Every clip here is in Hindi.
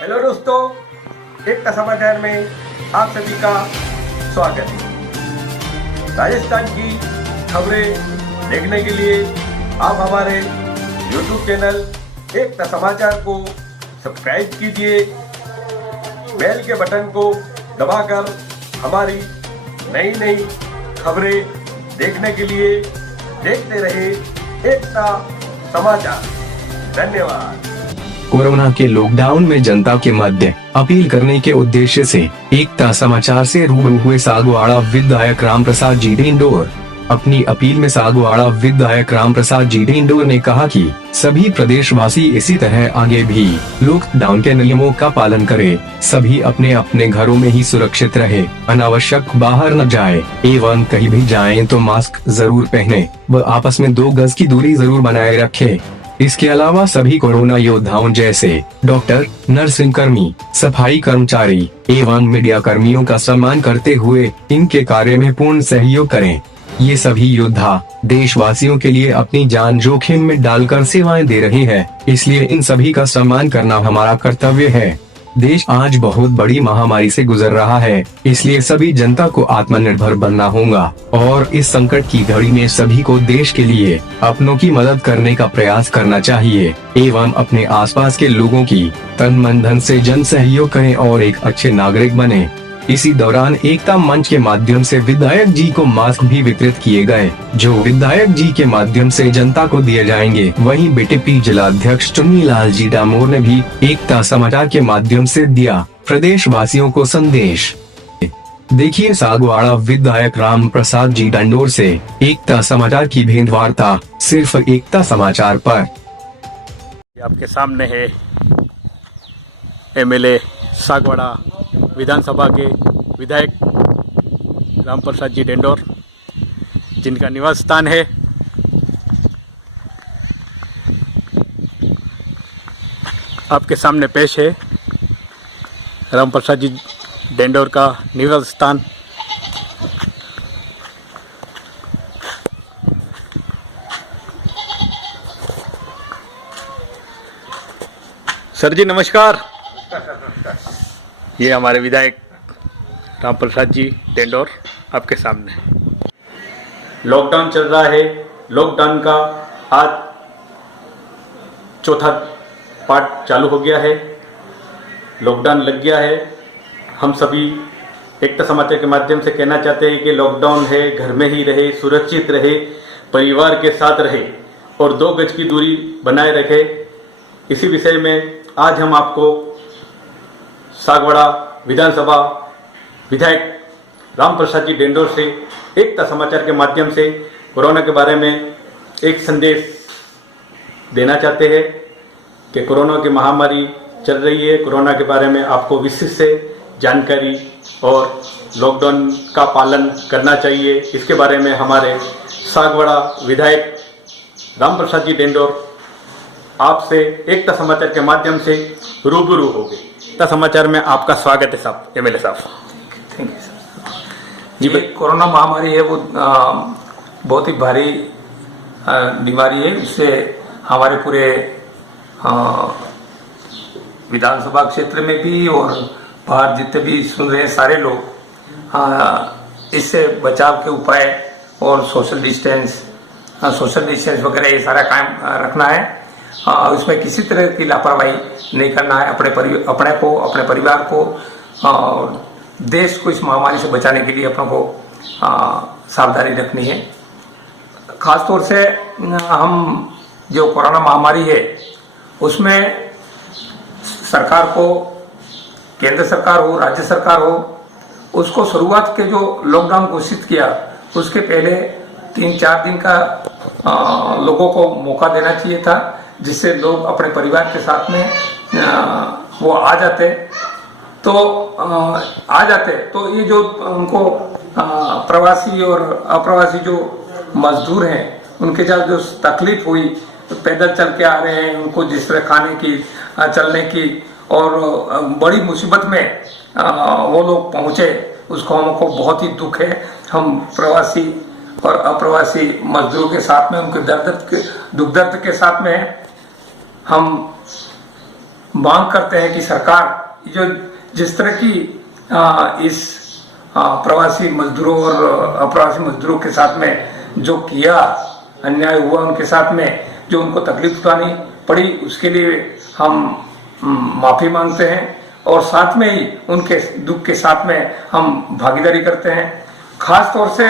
हेलो दोस्तों, एकता समाचार में आप सभी का स्वागत है। राजस्थान की खबरें देखने के लिए आप हमारे YouTube चैनल एकता समाचार को सब्सक्राइब कीजिए। बेल के बटन को दबाकर हमारी नई नई खबरें देखने के लिए देखते रहे एकता समाचार। धन्यवाद। कोरोना के लॉकडाउन में जनता के मध्य अपील करने के उद्देश्य से एकता समाचार से रूबरू हुए सागवाड़ा विधायक रामप्रसाद जी डेंडोर। अपनी अपील में सागवाड़ा विधायक रामप्रसाद जी डेंडोर ने कहा कि सभी प्रदेशवासी इसी तरह आगे भी लॉकडाउन के नियमों का पालन करें, सभी अपने अपने घरों में ही सुरक्षित रहे, अनावश्यक बाहर न जाए एवं कहीं भी जाएं तो मास्क जरूर पहने व आपस में 2 गज की दूरी जरूर बनाए रखें। इसके अलावा सभी कोरोना योद्धाओं जैसे डॉक्टर, नर्सिंग कर्मी, सफाई कर्मचारी एवं मीडिया कर्मियों का सम्मान करते हुए इनके कार्य में पूर्ण सहयोग करें। ये सभी योद्धा देशवासियों के लिए अपनी जान जोखिम में डालकर सेवाएं दे रहे हैं, इसलिए इन सभी का सम्मान करना हमारा कर्तव्य है। देश आज बहुत बड़ी महामारी से गुजर रहा है, इसलिए सभी जनता को आत्मनिर्भर बनना होगा और इस संकट की घड़ी में सभी को देश के लिए अपनों की मदद करने का प्रयास करना चाहिए एवं अपने आसपास के लोगों की तन मन धन से जन सहयोग करें और एक अच्छे नागरिक बने। इसी दौरान एकता मंच के माध्यम से विधायक जी को मास्क भी वितरित किए गए, जो विधायक जी के माध्यम से जनता को दिए जाएंगे। वहीं बीटीपी जिलाध्यक्ष चुन्नीलाल जी डामोर ने भी एकता समाचार के माध्यम से दिया प्रदेश वासियों को संदेश। देखिए सागवाड़ा विधायक रामप्रसाद जी डांडोर से एकता समाचार की भेंट वार्ता सिर्फ एकता समाचार पर। आपके सामने है एमएलए सागवाड़ा विधानसभा के विधायक रामप्रसाद जी डेंडोर, जिनका निवास स्थान है आपके सामने पेश है रामप्रसाद जी डेंडोर का निवास स्थान। सर जी नमस्कार। ये हमारे विधायक रामप्रसाद जी डेंडोर आपके सामने। लॉकडाउन चल रहा है, लॉकडाउन का आज चौथा पार्ट चालू हो गया है, लॉकडाउन लग गया है। हम सभी एकता समाचार के माध्यम से कहना चाहते हैं कि लॉकडाउन है, घर में ही रहे, सुरक्षित रहे, परिवार के साथ रहे और 2 गज की दूरी बनाए रखे। इसी विषय में आज हम आपको सागवाड़ा विधानसभा विधायक रामप्रसाद जी डेंडोर से एकता समाचार के माध्यम से कोरोना के बारे में एक संदेश देना चाहते हैं कि कोरोना की महामारी चल रही है। कोरोना के बारे में आपको विशेष से जानकारी और लॉकडाउन का पालन करना चाहिए। इसके बारे में हमारे सागवाड़ा विधायक रामप्रसाद जी डेंडोर आपसे एकता समाचार के माध्यम से रूबरू हो गए। एकता समाचार में आपका स्वागत है साहब, एमएलए साहब। Thank you sir. जी कोरोना महामारी है वो बहुत ही भारी बीमारी है। इससे हमारे पूरे विधानसभा क्षेत्र में भी और बाहर जितने भी सुन रहे हैं सारे लोग इससे बचाव के उपाय और सोशल डिस्टेंस वगैरह ये सारा कायम रखना है। इसमें किसी तरह की लापरवाही नहीं करना है। अपने को, अपने परिवार को और देश को इस महामारी से बचाने के लिए अपनों को सावधानी रखनी है। खासतौर से हम जो कोरोना महामारी है उसमें सरकार को, केंद्र सरकार हो, राज्य सरकार हो, उसको शुरुआत के जो लॉकडाउन घोषित किया उसके पहले 3-4 दिन का लोगों को मौका देना चाहिए था, जिससे लोग अपने परिवार के साथ में वो आ जाते। तो ये जो उनको प्रवासी और अप्रवासी जो मजदूर हैं उनके साथ जो तकलीफ हुई, तो पैदल चल के आ रहे हैं, उनको जिस तरह खाने की, चलने की और बड़ी मुसीबत में वो लोग पहुंचे, उसको हमको बहुत ही दुख है। हम प्रवासी और अप्रवासी मजदूरों के साथ में, उनके दुख दर्द के साथ में हम मांग करते हैं कि सरकार जो जिस तरह की इस प्रवासी मजदूरों और अप्रवासी मजदूरों के साथ में जो किया अन्याय हुआ, उनके साथ में जो उनको तकलीफ उठानी पड़ी, उसके लिए हम माफी मांगते हैं और साथ में ही उनके दुख के साथ में हम भागीदारी करते हैं। खास तौर से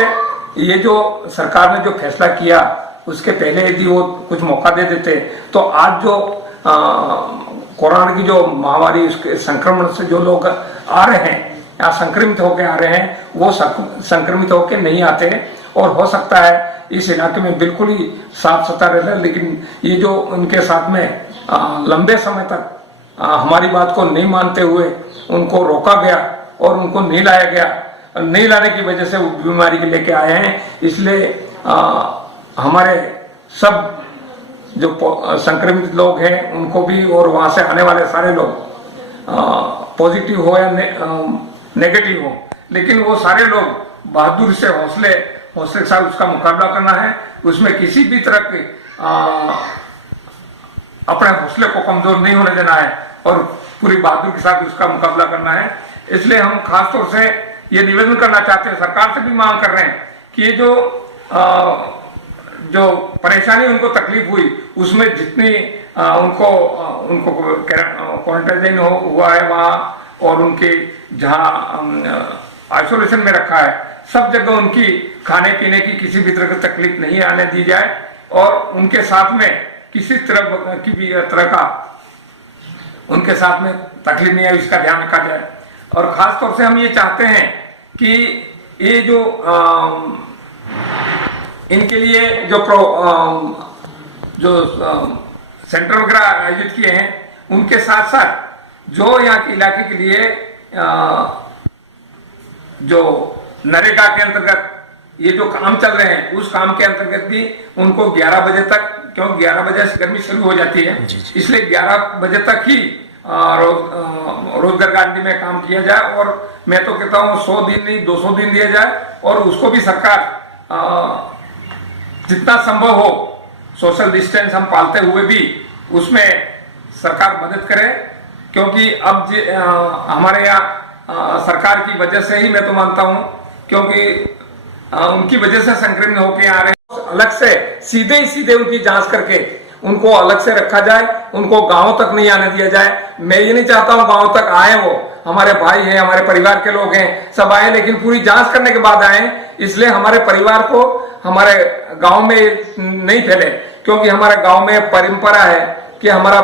ये जो सरकार ने जो फैसला किया उसके पहले यदि वो कुछ मौका दे देते तो आज जो कोरोना की जो महामारी, उसके संक्रमण से जो लोग आ रहे हैं या संक्रमित होकर आ रहे हैं, वो संक्रमित होकर नहीं आते और हो सकता है इस इलाके में बिल्कुल ही साफ सुथरा रहता है। लेकिन ये जो उनके साथ में लंबे समय तक हमारी बात को नहीं मानते हुए उनको रोका गया और उनको नहीं लाया गया, नहीं लाने की वजह से वो बीमारी के लेके आए हैं। इसलिए हमारे सब जो संक्रमित लोग हैं उनको भी और वहां से आने वाले सारे लोग पॉजिटिव हो या नेगेटिव हो, लेकिन वो सारे लोग बहादुर से हौसले के साथ उसका मुकाबला करना है। उसमें किसी भी तरह के अपने हौसले को कमजोर नहीं होने देना है और पूरी बहादुर के साथ उसका मुकाबला करना है। इसलिए हम खास तौर से ये निवेदन करना चाहते हैं, सरकार से भी मांग कर रहे हैं कि ये जो परेशानी उनको तकलीफ हुई उसमें जितनी उनको क्वारंटाइन हुआ है वहाँ और उनके जहाँ आइसोलेशन में रखा है, सब जगह उनकी खाने पीने की किसी भी तरह की तकलीफ नहीं आने दी जाए और उनके साथ में किसी तरह की भी तरह का उनके साथ में तकलीफ नहीं है, इसका ध्यान रखा जाए। और खास तौर से हम ये चाहते हैं कि ये जो इनके लिए जो सेंटर वगैरह आयोजित किए हैं, उनके साथ साथ जो यहाँ के इलाके के लिए जो नरेगा के अंतर्गत ये जो काम चल रहे हैं, उस काम के अंतर्गत भी उनको 11 बजे तक, क्यों 11 बजे से गर्मी शुरू हो जाती है, इसलिए 11 बजे तक ही रोजगार गारंटी में काम किया जाए। और मैं तो कहता हूँ 100 दिन नहीं 200 दिन दिया जाए और उसको भी सरकार जितना संभव हो सोशल डिस्टेंस हम पालते हुए भी उसमें सरकार मदद करे, क्योंकि अब हमारे यहाँ सरकार की वजह से ही मैं तो मानता हूँ, क्योंकि उनकी वजह से संक्रमित होके आ रहे हैं, अलग से सीधे उनकी जांच करके उनको अलग से रखा जाए, उनको गांव तक नहीं आने दिया जाए। मैं ये नहीं चाहता हूँ गांव तक आए, वो हमारे भाई हैं, हमारे परिवार के लोग हैं, सब आए, लेकिन पूरी जांच करने के बाद आए। इसलिए हमारे परिवार को हमारे गांव में नहीं फैले, क्योंकि हमारे गांव में परंपरा है कि हमारा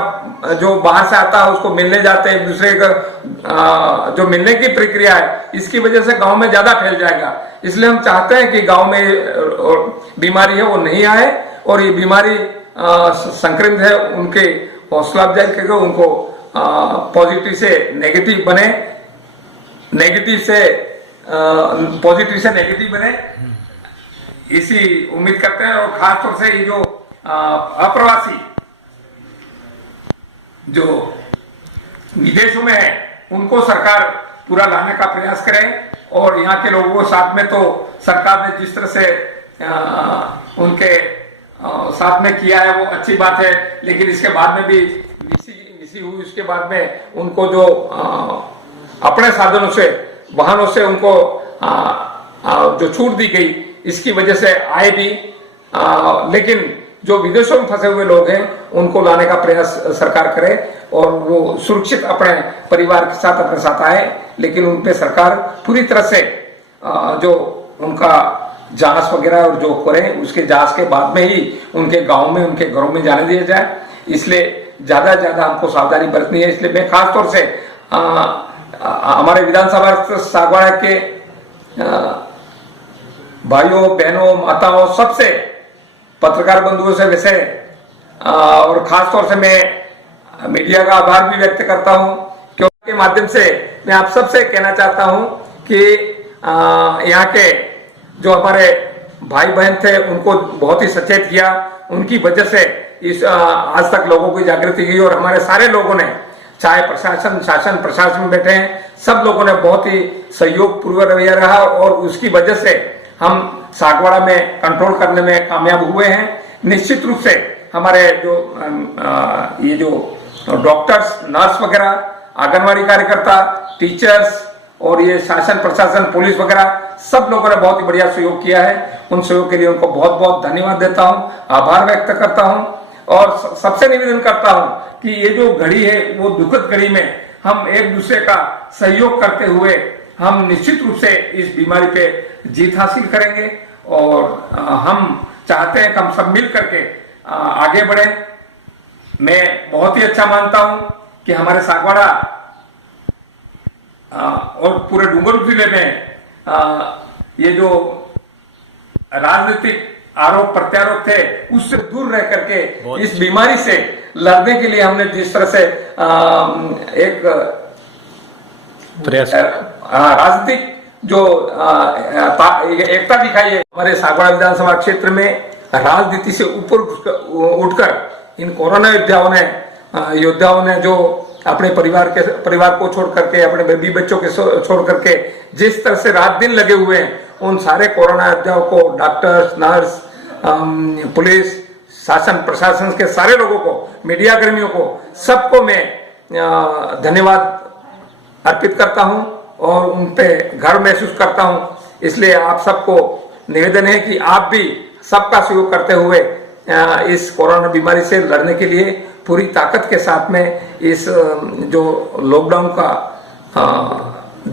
जो बाहर से आता है उसको मिलने जाते हैं, दूसरे का जो मिलने की प्रक्रिया है, इसकी वजह से गांव में ज्यादा फैल जाएगा। इसलिए हम चाहते हैं कि गांव में बीमारी है वो नहीं आए और ये बीमारी संक्रमित है उनके हौसला अफजाई करके उनको पॉजिटिव से नेगेटिव बने, नेगेटिव से पॉजिटिव से नेगेटिव बने, इसी उम्मीद करते हैं। और खास तौर से ये जो अप्रवासी जो विदेशों में है उनको सरकार पूरा लाने का प्रयास करे और यहाँ के लोगों को साथ में, तो सरकार ने जिस तरह से उनके साथ में किया है वो अच्छी बात है, लेकिन इसके बाद में भी मिसी हुई, उसके बाद में उनको जो अपने साधनों से वाहनों से उनको जो छूट दी गई, इसकी वजह से आए भी, लेकिन जो विदेशों में फंसे हुए लोग हैं उनको लाने का प्रयास सरकार करे और वो सुरक्षित अपने परिवार के साथ अपने साथ आए, लेकिन उन पे सरकार पूरी तरह से जो उनका जांच वगैरह और जो करें उसके जांच के बाद में ही उनके गांव में, उनके घरों में जाने दिया जाए। इसलिए ज्यादा हमको सावधानी बरतनी है। इसलिए मैं खास तौर से हमारे विधानसभा सागवाड़ा के भाइयों बहनों माताओं सबसे, पत्रकार बंधुओं से वैसे और खास तौर से मैं मीडिया का आभार भी व्यक्त करता हूं, क्योंकि के माध्यम से मैं आप सबसे कहना चाहता हूं कि यहाँ के जो हमारे भाई बहन थे उनको बहुत ही सचेत किया, उनकी वजह से इस आज तक लोगों की जागृति की और हमारे सारे लोगों ने, चाहे प्रशासन शासन प्रशासन में बैठे हैं, सब लोगों ने बहुत ही सहयोग पूर्वक रवैया रहा और उसकी वजह से हम सागवाड़ा में कंट्रोल करने में कामयाब हुए हैं। निश्चित रूप से हमारे जो ये जो डॉक्टर्स, नर्स वगैरह, आंगनवाड़ी कार्यकर्ता, टीचर्स और ये शासन प्रशासन, पुलिस वगैरह सब लोगों ने बहुत ही बढ़िया सहयोग किया है। उन सहयोग के लिए उनको बहुत बहुत धन्यवाद देता हूँ, आभार व्यक्त करता हूँ और सबसे निवेदन करता हूँ कि ये जो घड़ी है वो दुखद घड़ी में हम एक दूसरे का सहयोग करते हुए हम निश्चित रूप से इस बीमारी पे जीत हासिल करेंगे और हम चाहते हैं कि हम सब मिल करके आगे बढ़े। मैं बहुत ही अच्छा मानता हूं कि हमारे सागवाड़ा और पूरे डूंगरपुर जिले में ये जो राजनीतिक आरोप प्रत्यारोप थे उससे दूर रह करके इस बीमारी से लड़ने के लिए हमने जिस तरह से एक प्रयास राजनीतिक जो एकता दिखाई है। हमारे सागवाड़ा विधानसभा क्षेत्र में राजनीति से ऊपर उठकर इन कोरोना योद्धाओं ने जो अपने परिवार को छोड़ करके, अपने बेबी बच्चों के छोड़ करके जिस तरह से रात दिन लगे हुए हैं, उन सारे कोरोना योद्धाओं को, डॉक्टर्स, नर्स, पुलिस, शासन प्रशासन के सारे लोगों को, मीडिया कर्मियों को, सबको मैं धन्यवाद अर्पित करता हूं और उन पे गर्व महसूस करता हूं। इसलिए आप सबको निवेदन है कि आप भी सबका सहयोग करते हुए इस कोरोना बीमारी से लड़ने के लिए पूरी ताकत के साथ में इस जो लॉकडाउन का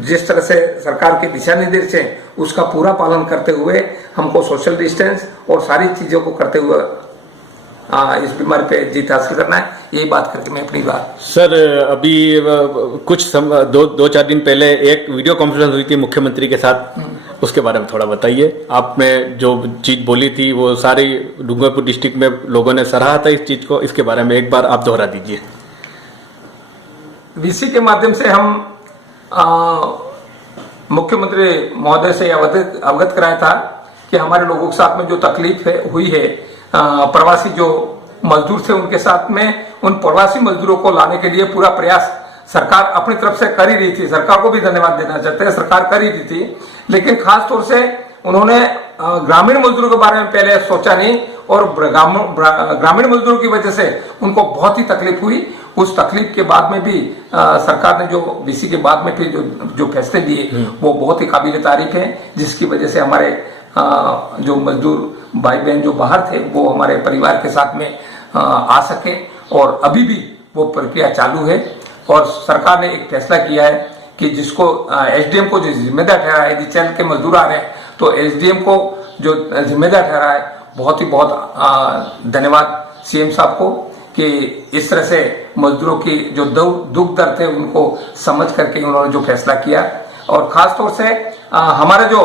जिस तरह से सरकार के दिशा निर्देश है उसका पूरा पालन करते हुए हमको सोशल डिस्टेंस और सारी चीजों को करते हुए इस बीमारी पे जीत हासिल करना है। यही बात करके मैं अपनी बात सर, अभी दो चार दिन पहले एक वीडियो कॉन्फ्रेंस हुई थी मुख्यमंत्री के साथ, उसके बारे में थोड़ा बताइए। आपने जो चीज बोली थी वो सारी डूंगरपुर डिस्ट्रिक्ट में लोगों ने सराहा था इस चीज को, इसके बारे में एक बार आप दोहरा दीजिए। वीसी के माध्यम से हम मुख्यमंत्री महोदय से अवगत कराया था कि हमारे लोगों के साथ में जो तकलीफ हुई है, प्रवासी जो मजदूर थे उनके साथ में, उन प्रवासी मजदूरों को लाने के लिए पूरा प्रयास सरकार अपनी तरफ से कर ही रही थी। सरकार को भी धन्यवाद देना चाहते हैं, सरकार कर ही रही थी, लेकिन खास तौर से उन्होंने ग्रामीण मजदूरों के बारे में पहले सोचा नहीं और ग्रामीण मजदूरों की वजह से उनको बहुत ही तकलीफ हुई। उस तकलीफ के बाद में भी सरकार ने जो बीसी के बाद में फिर जो फैसले दिए वो बहुत ही काबिल तारीफ है, जिसकी वजह से हमारे जो मजदूर भाई बहन जो बाहर थे वो हमारे परिवार के साथ में आ सके और अभी भी वो प्रक्रिया चालू है। और सरकार ने एक फैसला किया है कि जिसको एसडीएम को जो जिम्मेदार ठहरा है, यदि चल के मजदूर आ रहे हैं तो एसडीएम को जो जिम्मेदार ठहरा है, बहुत धन्यवाद सीएम साहब को कि इस तरह से मजदूरों की जो दुख दर्द थे उनको समझ करके उन्होंने जो फैसला किया। और खास तौर से हमारे जो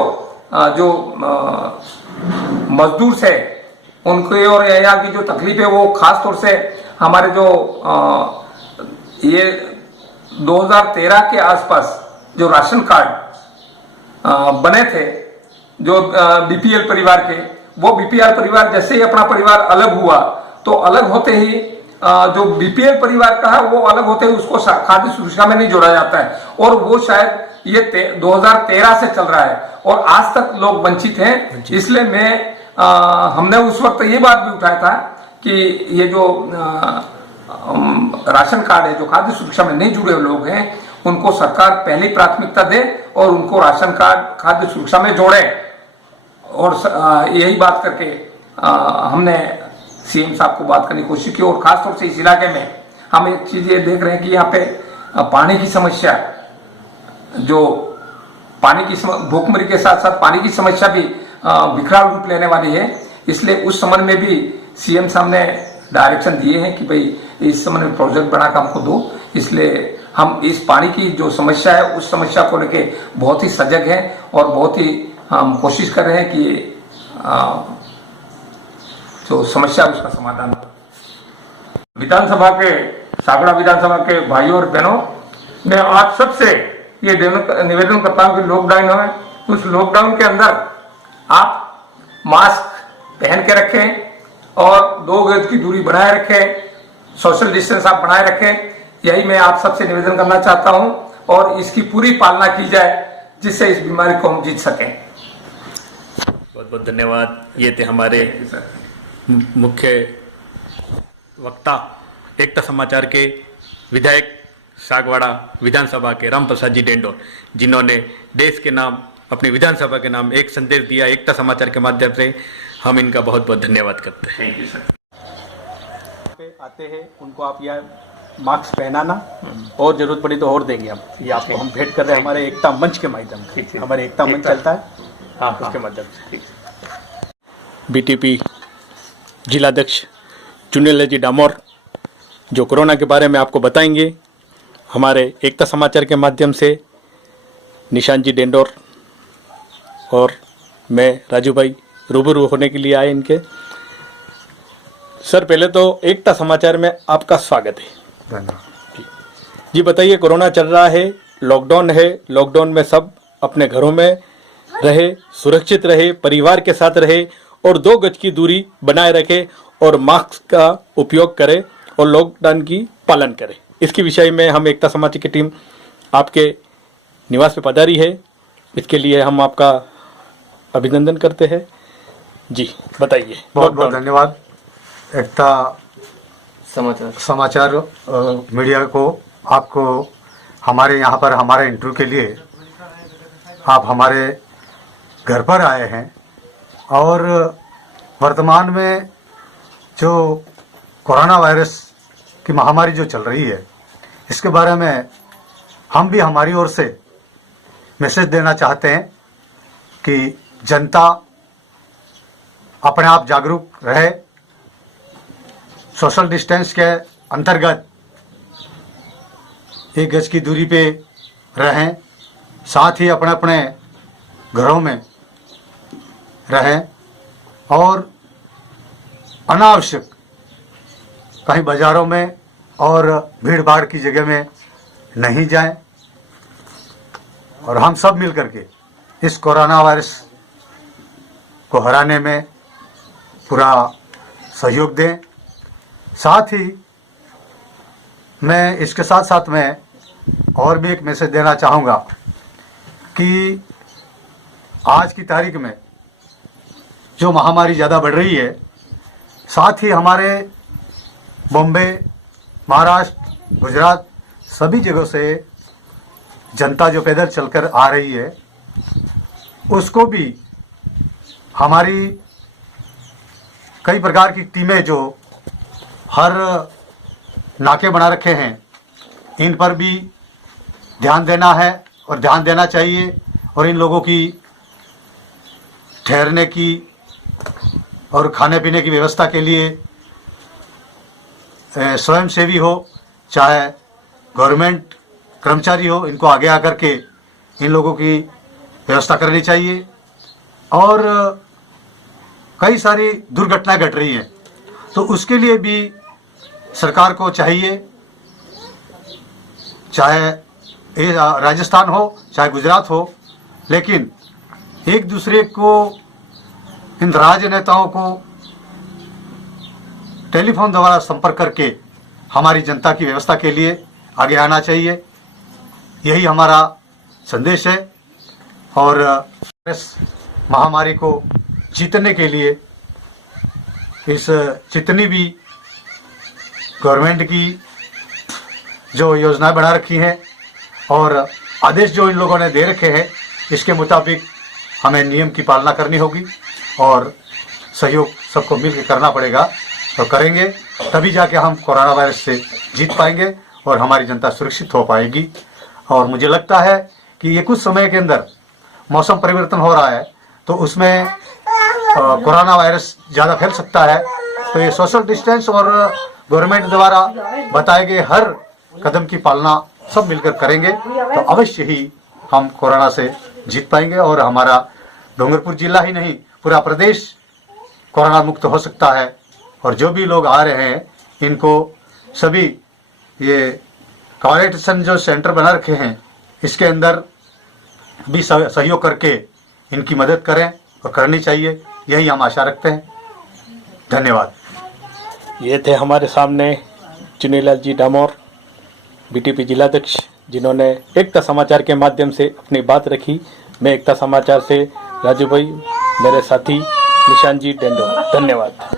मजदूर से उनके और यहाँ की जो तकलीफ है वो खास तौर से हमारे जो ये 2013 के आसपास जो राशन कार्ड बने थे जो बीपीएल परिवार के, वो बीपीएल परिवार जैसे ही अपना परिवार अलग हुआ तो अलग होते ही जो बीपीएल परिवार का है वो अलग होते ही उसको खाद्य सुरक्षा में नहीं जोड़ा जाता है और वो शायद ये 2013 से चल रहा है और आज तक लोग वंचित हैं। इसलिए हमने उस वक्त ये बात भी उठाया था कि ये जो राशन कार्ड है, जो खाद्य सुरक्षा में नहीं जुड़े हुए लोग हैं, उनको सरकार पहली प्राथमिकता दे और उनको राशन कार्ड खाद्य सुरक्षा में जोड़े। और यही बात करके हमने सीएम साहब को बात करने की कोशिश की और खासतौर से इस इलाके में हम एक चीज ये देख रहे हैं कि यहाँ पे पानी की समस्या, जो पानी की भूखमरी के साथ साथ पानी की समस्या भी विकराल रूप लेने वाली है। इसलिए उस संबंध में भी सीएम साहब ने डायरेक्शन दिए हैं कि भाई इस संबंध में प्रोजेक्ट बनाकर हमको दो। इसलिए हम इस पानी की जो समस्या है उस समस्या को लेके बहुत ही सजग हैं और बहुत ही हम कोशिश कर रहे हैं कि जो समस्या है उसका समाधान हो। विधानसभा के सागड़ा विधानसभा के भाइयों और बहनों, मैं आप सबसे ये निवेदन करता हूं कि लॉकडाउन है, उस लॉकडाउन के अंदर आप मास्क पहन के रखें और 2 गज की दूरी बनाए रखें, सोशल डिस्टेंस आप बनाए रखें। यही मैं आप सबसे निवेदन करना चाहता हूं और इसकी पूरी पालना की जाए जिससे इस बीमारी को हम जीत सकें। बहुत बहुत धन्यवाद। ये थे हमारे मुख्य वक्ता एकता समाचार के विधायक सागवाड़ा विधानसभा के रामप्रसाद जी डेंडोर, जिन्होंने देश के नाम, अपनी विधानसभा के नाम एक संदेश दिया एकता समाचार के माध्यम से। हम इनका बहुत बहुत धन्यवाद करते हैं। Thank you sir. पे आते हैं उनको आप यह मास्क पहनाना, और जरूरत पड़ी तो और देंगे हम, ये आपको हम भेंट कर रहे हैं हमारे एकता मंच के माध्यम से। हमारे एकता मंच चलता है, हाँ, उसके माध्यम से। बीटीपी जिलाध्यक्ष चुनीलाल जी डामोर जो कोरोना के बारे में आपको बताएंगे, हमारे एकता समाचार के माध्यम से निशांत जी डेंडोर और मैं राजू भाई रूबरू होने के लिए आए इनके। सर, पहले तो एकता समाचार में आपका स्वागत है। धन्यवाद जी बताइए, कोरोना चल रहा है, लॉकडाउन है, लॉकडाउन में सब अपने घरों में रहे, सुरक्षित रहे, परिवार के साथ रहे और 2 गज की दूरी बनाए रखे और मास्क का उपयोग करें और लॉकडाउन की पालन करें। इसके विषय में हम एकता समाचार की टीम आपके निवास पे पधारी है, इसके लिए हम आपका अभिनंदन करते हैं। जी बताइए। बहुत बहुत धन्यवाद एकता समाचार मीडिया को, आपको हमारे यहाँ पर हमारे इंटरव्यू के लिए आप हमारे घर पर आए हैं। और वर्तमान में जो कोरोना वायरस की महामारी जो चल रही है, इसके बारे में हम भी हमारी ओर से मैसेज देना चाहते हैं कि जनता अपने आप जागरूक रहे, सोशल डिस्टेंस के अंतर्गत 1 गज की दूरी पे रहें, साथ ही अपने अपने घरों में रहें और अनावश्यक कहीं बाजारों में और भीड़ भाड़ की जगह में नहीं जाएं। और हम सब मिलकर के इस कोरोना वायरस को हराने में पूरा सहयोग दें। साथ ही मैं इसके साथ साथ में और भी एक मैसेज देना चाहूँगा कि आज की तारीख में जो महामारी ज़्यादा बढ़ रही है, साथ ही हमारे बॉम्बे, महाराष्ट्र, गुजरात सभी जगहों से जनता जो पैदल चलकर आ रही है, उसको भी हमारी कई प्रकार की टीमें जो हर नाके बना रखे हैं, इन पर भी ध्यान देना है और ध्यान देना चाहिए। और इन लोगों की ठहरने की और खाने पीने की व्यवस्था के लिए स्वयंसेवी हो चाहे गवर्नमेंट कर्मचारी हो, इनको आगे आकर के इन लोगों की व्यवस्था करनी चाहिए। और कई सारी दुर्घटनाएं घट रही हैं, तो उसके लिए भी सरकार को चाहिए, चाहे राजस्थान हो चाहे गुजरात हो, लेकिन एक दूसरे को, इन राजनेताओं को टेलीफोन द्वारा संपर्क करके हमारी जनता की व्यवस्था के लिए आगे आना चाहिए। यही हमारा संदेश है। और इस महामारी को जीतने के लिए इस जितनी भी गवर्नमेंट की जो योजनाएं बना रखी हैं और आदेश जो इन लोगों ने दे रखे हैं, इसके मुताबिक हमें नियम की पालना करनी होगी और सहयोग सबको मिलकर करना पड़ेगा। तो करेंगे तभी जाके हम कोरोना वायरस से जीत पाएंगे और हमारी जनता सुरक्षित हो पाएगी। और मुझे लगता है कि ये कुछ समय के अंदर मौसम परिवर्तन हो रहा है, तो उसमें कोरोना वायरस ज़्यादा फैल सकता है। तो ये सोशल डिस्टेंस और गवर्नमेंट द्वारा बताए गए हर कदम की पालना सब मिलकर करेंगे तो अवश्य ही हम कोरोना से जीत पाएंगे और हमारा डूंगरपुर जिला ही नहीं पूरा प्रदेश कोरोना मुक्त हो सकता है। और जो भी लोग आ रहे हैं, इनको सभी ये क्वारंटाइन जो सेंटर बना रखे हैं, इसके अंदर भी सहयोग करके इनकी मदद करें और करनी चाहिए, यही हम आशा रखते हैं। धन्यवाद। ये थे हमारे सामने चुनीलाल जी डामोर, बीटीपी जिलाध्यक्ष, जिन्होंने एकता समाचार के माध्यम से अपनी बात रखी। मैं एकता समाचार से राजू भाई, मेरे साथी निशांत जी डेंडोर, धन्यवाद।